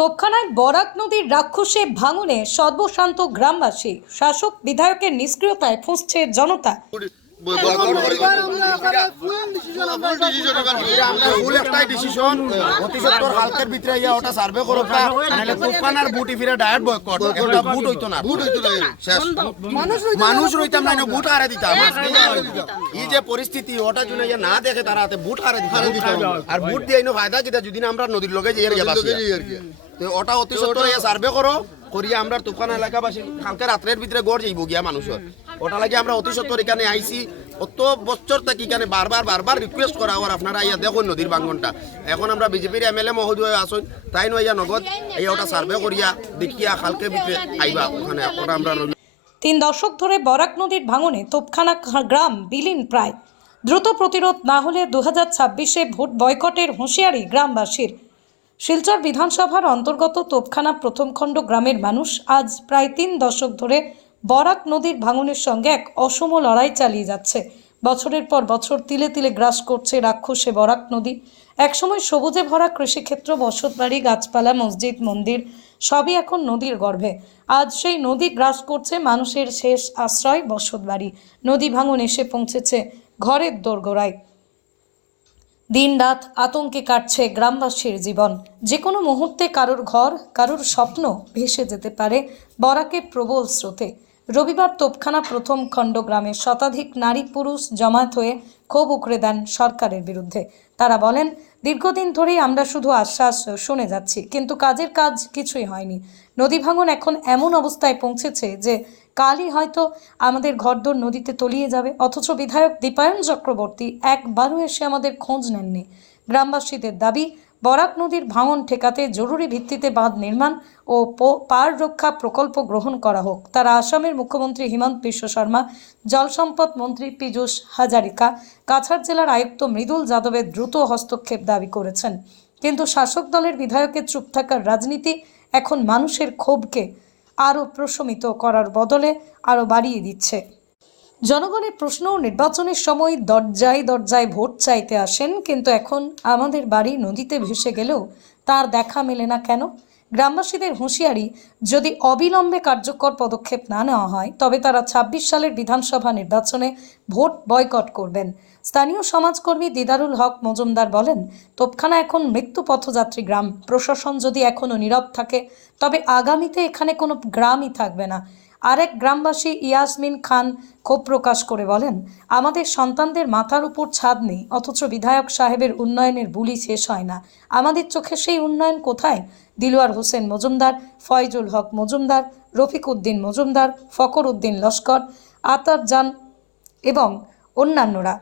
তোপখানায় বরাক নদীর রাক্ষসে ভাঙনে সর্বশান্ত গ্রামবাসী শাসক বিধায়কের নিষ্ক্রিয়তায় ফুঁসছে জনতা। আর মানুষ রইতাম না, বুট হারে দিতাম। এই যে পরিস্থিতি, ওটা জন্য না দেখে তারা বুট হারে দিতাম। আর বুট দিয়ে ফায়দা কিটা যদি আমরা নদীর লগে যাই গেলাম তো ওটা অতি সত্তর সার্ভে করো করিয়া আমরা তুফান এলাকাবাসী কালকে রাত্রের ভিতরে গড় যাইব গিয়া মানুষের ওটা লাগে আমরা অতি সত্তর এখানে আইছি। অত বছর থেকে এখানে বারবার বারবার রিকোয়েস্ট করা আর আপনারা ইয়া দেখুন নদীর বাঙ্গনটা। এখন আমরা বিজেপির এম এল এ মহোদয় আসুন। তাই নয় ইয়া নগদ। এই ওটা সার্ভে করিয়া দেখিয়া কালকে ভিতরে আইবা ওখানে। ওটা আমরা। তিন দশক ধরে বরাক নদীর ভাঙনে তোপখানা গ্রাম বিলীন প্রায়। দ্রুত প্রতিরোধ না হলে দু হাজার ছাব্বিশে ভোট বয়কটের হুঁশিয়ারি গ্রামবাসীর। শিলচর বিধানসভার অন্তর্গত তোপখানা প্রথম খণ্ড গ্রামের মানুষ আজ প্রায় তিন দশক ধরে বরাক নদীর ভাঙনের সঙ্গে এক অসম লড়াই চালিয়ে যাচ্ছে। বছরের পর বছর তিলে তিলে গ্রাস করছে রাক্ষসে বরাক নদী। একসময় সবুজে ভরা কৃষিক্ষেত্র, বসতবাড়ি, গাছপালা, মসজিদ, মন্দির, সবই এখন নদীর গর্ভে। আজ সেই নদী গ্রাস করছে মানুষের শেষ আশ্রয়, বসতবাড়ি। নদী ভাঙন এসে পৌঁছেছে ঘরের দোরগোড়ায়। দিন রাত আতঙ্কে কাটছে গ্রামবাসীর জীবন। যে কোনো মুহূর্তে কারোর ঘর, কারোর স্বপ্ন ভেসে যেতে পারে বরাকের প্রবল স্রোতে। রবিবার তোপখানা প্রথম খণ্ড গ্রামে শতাধিক নারী পুরুষ জমায়েত হয়ে ক্ষোভ উকড়ে দেন সরকারের বিরুদ্ধে। তারা বলেন, দীর্ঘদিন ধরেই আমরা শুধু আশ্বাস শুনে যাচ্ছি, কিন্তু কাজের কাজ কিছুই হয়নি। নদী ভাঙন এখন এমন অবস্থায় পৌঁছেছে যে কালই হয়তো আমাদের ঘরদোর নদীতে তলিয়ে যাবে। অথচ বিধায়ক দীপায়ন চক্রবর্তী একবারও এসে আমাদের খোঁজ নেননি। গ্রামবাসীদের দাবি, বরাক নদীর ভাঙন ঠেকাতে জরুরি ভিত্তিতে বাঁধ নির্মাণ ও পার রক্ষা প্রকল্প গ্রহণ করা হোক। তারা আসামের মুখ্যমন্ত্রী হিমন্ত বিশ্ব শর্মা জলসম্পদ মন্ত্রী পীযূষ হাজারিকা, কাছাড় জেলার আয়ুক্ত মৃদুল যাদবের দ্রুত হস্তক্ষেপ দাবি করেছেন। কিন্তু শাসক দলের বিধায়কের চুপ থাকার রাজনীতি এখন মানুষের ক্ষোভকে আরও প্রশমিত করার বদলে আরও বাড়িয়ে দিচ্ছে। জনগণের প্রশ্ন, নির্বাচনের সময় দরজায় দরজায় ভোট চাইতে আসেন, কিন্তু এখন আমাদের বাড়ি নদীতে ভেসে গেলেও তার দেখা মেলে না কেন? গ্রামবাসীদের হুঁশিয়ারি, যদি অবিলম্বে কার্যকর পদক্ষেপ না নেওয়া হয়, তবে তারা ২৬ সালের বিধানসভা নির্বাচনে ভোট বয়কট করবেন। স্থানীয় সমাজকর্মী দিদারুল হক মজুমদার বলেন, তোপখানা এখন মৃত্যু পথযাত্রী গ্রাম। প্রশাসন যদি এখনও নীরব থাকে, তবে আগামীতে এখানে কোনো গ্রামই থাকবে না। আরেক গ্রামবাসী ইয়াসমিন খান ক্ষোভ প্রকাশ করে বলেন, আমাদের সন্তানদের মাথার উপর ছাদ নেই, অথচ বিধায়ক সাহেবের উন্নয়নের বুলি শেষ হয় না। আমাদের চোখে সেই উন্নয়ন কোথায়? দিলওয়ার হোসেন মজুমদার, ফয়জুল হক মজুমদার, রফিক উদ্দিন মজুমদার ফকর উদ্দিন লস্কর, আতার জান এবং অন্যান্যরা।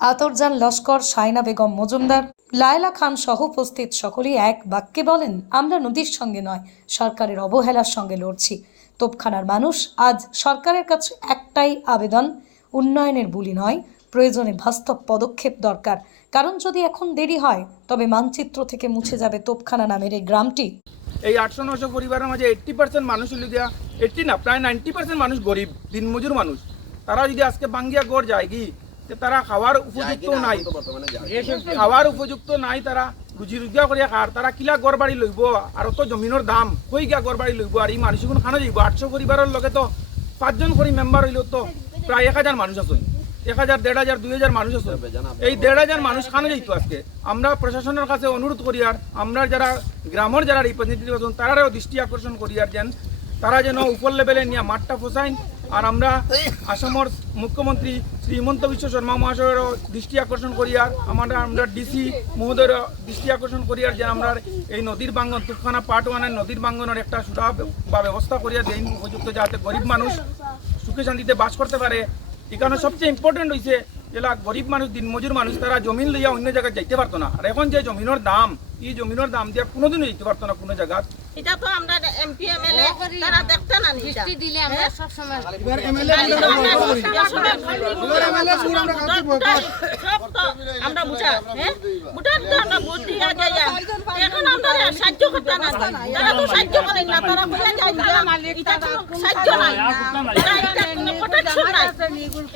আতরজান লস্কর, সাইনা বেগম মজুমদার, লায়লা খান সহ উপস্থিত সকলেই এক বাক্যে বলেন, আমরা নদীর সঙ্গে নয়, সরকারের অবহেলার সঙ্গে লড়ছি। তোপখানার মানুষ আজ সরকারের কাছে একটাই আবেদন, উন্নয়নের বুলি নয়, প্রয়োজনে বাস্তব পদক্ষেপ দরকার। কারণ যদি এখন দেরি হয়, তবে মানচিত্র থেকে মুছে যাবে তোপখানা নামের এই গ্রামটি। এই আটশো নশো পরিবারের মাঝে এইট্টি পার্সেন্ট মানুষ হইল দিয়া এইট্টি না, প্রায় নাইনটি পার্সেন্ট মানুষ গরিব, দিনমজুর মানুষ। তারা যদি আজকে বাঙ্গিয়া গড় যায় কি তে তারা খাওয়ার উপযুক্ত নাই। খাওয়ার উপযুক্ত নাই তারা রুজি রোজগার করিয়া খার তারা কিলা গড় বাড়ি লইব? আর তো জমিনের দাম কই গিয়া গড় বাড়ি লইব? আর এই মানুষগুলো খানা যাইব আটশো পরিবারের লগে তো পাঁচজন করে মেম্বার হইলেও তো প্রায় এক হাজার মানুষ আছে। এক হাজার দেড় হাজার দুই হাজার মানুষ আছে। এই দেড় হাজার মানুষ খানো যাইতো আজকে। আমরা প্রশাসনের কাছে অনুরোধ করি আর আমরা যারা গ্রামের যারা রিপ্রেজেন্টেটিভ আছেন তারাও দৃষ্টি আকর্ষণ করি আর যেন তারা যেন উপর লেভেলে নিয়ে মাঠটা ফসাইন আর আমরা আসামর মুখ্যমন্ত্রী শ্রী হিমন্ত বিশ্ব শর্মা মহাশয়েরও দৃষ্টি আকর্ষণ করি আর আমরা আমরা ডিসি মহোদয়েরও দৃষ্টি আকর্ষণ করিয়ার যে আমরা এই নদীর বাঙ্গন, তুফখানা পার্ট ওয়ানের নদীর বাঙ্গনের একটা সুরা বা ব্যবস্থা করিয়া দেন উপযুক্ত যাতে গরিব মানুষ সুখে শান্তিতে বাস করতে পারে। এখানে সবচেয়ে ইম্পর্টেন্ট হয়েছে যেটা গরিব মানুষ দিনমজুর মানুষ তারা জমিন লইয়া অন্য জায়গায় যাইতে পারতো না। আর এখন যে জমিনের দাম এই জমিনের দাম দিয়ে কোনোদিনও যেতে পারতো না কোনো জায়গা এটা তো আমরা এমপি এমএলএ তারা দেখতে না বৃষ্টি দিলে আমরা সব সময় তাই তো আমরা যশোরের ভোটার, ভোটার, সব তো আমরা ভোটার, হ্যাঁ? ভোটার তো আমরা ভোট দিয়া যাইয়া। এখন আমরা সাহায্য করতে না তারা তো সাহায্য করেন না তারা বলে যায় এটা তো সাহায্য নাই এটা এটা কোনো protection নাই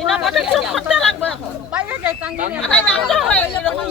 এটা protection করতে লাগবে। মানে আমরা এরকম